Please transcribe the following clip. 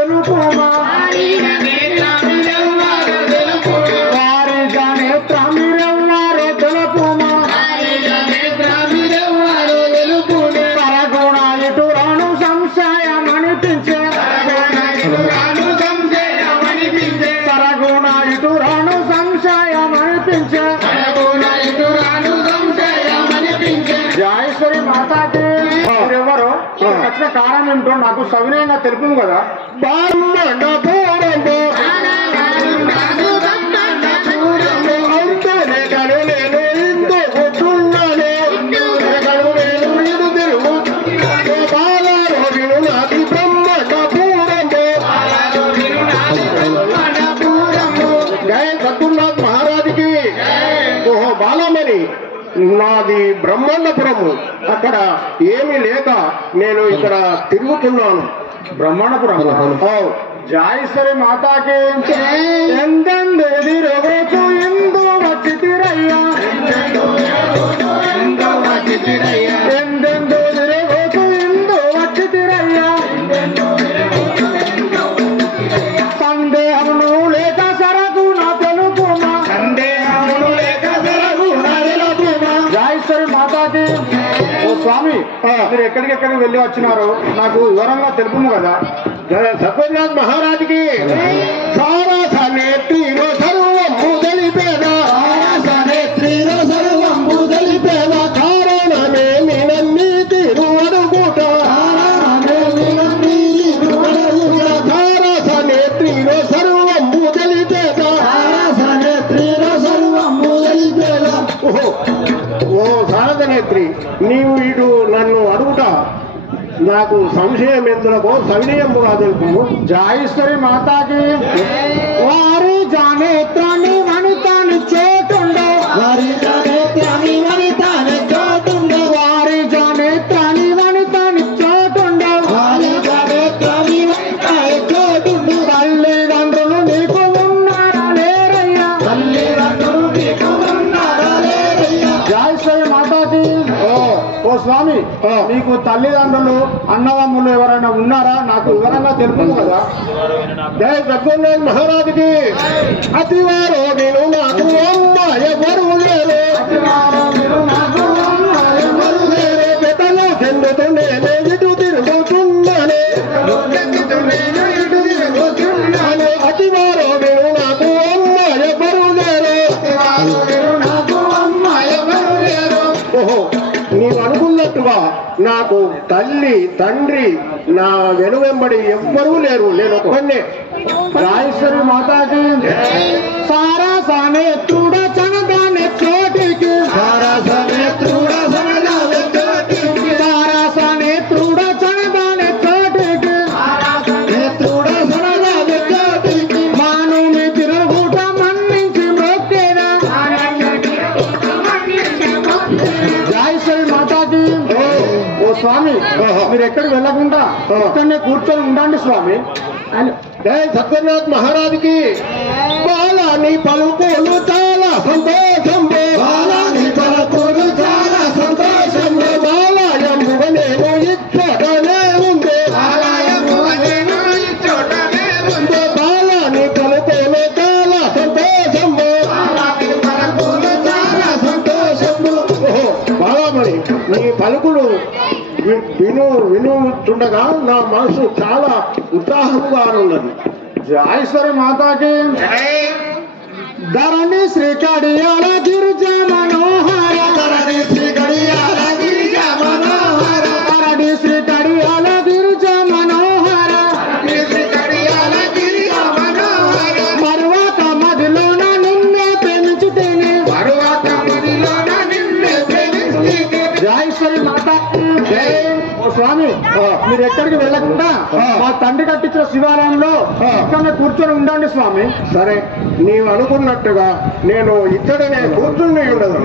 తెలుపుమా వారి జనేత్ర మీరెవ్వారో తెలుపుమా సరగుణ ఇటు రాను సంశయమనిపించే సరగుణ ఇటు రాను సంశయమనిపించే జాయేశ్వరి మాతాకి ఎవరు వచ్చిన కారణం ఏమిటో నాకు సవినయంగా తెలుపు కదా. సద్గురునాథ్ మహారాజుకి ఓహో బాలమణి నాది బ్రహ్మాండపురము. అక్కడ ఏమీ లేక నేను ఇక్కడ తిరుగుతున్నాను. బ్రహ్మాండపురం జాయేశ్వరి మాతాకి ఎందెందు ఎదిరవచ్చు ఎందు వచ్చి తిరయ్యా ఎందెందు ఎదిరవచ్చు ఎందు వచ్చి తిరయ్యా సందేహమును లేక సరగుణ తెలుపుమా జాయేశ్వరి మాతాకి. ఓ స్వామి మీరు ఎక్కడికెక్కడికి వెళ్ళి వచ్చినారో నాకు వివరంగా తెలుపుము కదా. సద్గురునాథ్ మహారాజుకి సారసనేత్రిలో సర్వము తెలిపేదా కారణమేమి నమ్మి తీరు అడుగుట సారసనేత్రిలో సర్వము తెలిపేదా ఓ శారదనేత్రి నీవు ఇటు నన్ను అడుగుట నాకు సంశయం ఎందులకో సవినయముగా తెలుపు. జాయేశ్వరి మాతాకి వారి జనేత్రాన్ని వనితాని చోటుండో వారి జనేత్రాన్ని వనితాని చోటుండో తల్లిదండ్రులు నీకు ఉన్నారా లేరయ్యా జాయేశ్వరి మాతాకి. ఓ స్వామి మీకు తల్లిదండ్రులు అన్నదమ్ములు ఎవరైనా ఉన్నారా నాకు వివరంగా తెలుపు కదా. జయ సద్గురునాథ్ మహారాజుకి అతివారో నేను నాకు అమ్మ ఎవరు లేరు పెట్టలో చెందుతుండే ఇటు తిరుగుతున్నానే అతివారో నేను నాకు అమ్మ ఎవరు లేరు. ఓహో నీవు అనుకున్నట్టుగా నాకు తల్లి తండ్రి నా వెనువెంబడి ఎవ్వరూ లేరు, నేను ఒక్కడే. జాయేశ్వరి మాతాకి సారసనేత్రుడ చనదాని చోటికి సారసనేత్రుడ చనదాని చోటికి మానుని తిరుగుట మన్నించి మ్రొక్కేనా జాయేశ్వరి మాతాకి. ఓ స్వామి మీరు ఎక్కడికి వెళ్ళకుండా ఇక్కడనే కూర్చొని ఉండండి స్వామి. జయ సద్గురునాథ్ మహారాజుకి బాలాని పలుకులు చాలా సంతోషం బాలయంబుగా నేను ఇచ్చటనే ఉంది బాలాని పలుకులు చాలా సంతోషం. బాలమణి నీ పలుకులు వినుచుండగా నా మనసు చాలా ఉత్సాహంగా ఉన్నది. జాయేశ్వరి మాతాకి ధరణి శ్రీ కడియాల గిరిజ మనోహర ధరణి శ్రీ కడియాల గిరిజ మనోహర మరువాత మదిలోన నిన్నే ప్రేమించుతేనే జాయేశ్వరి మాతాకి. స్వామి మీరు ఎక్కడికి వెళ్ళకుండా మా తండ్రి కట్టించిన శివాలయంలో ఇక్కడనే కూర్చొని ఉండండి స్వామి. సరే నీవు అనుకున్నట్టుగా నేను ఇక్కడనే కూర్చుని ఉండదు.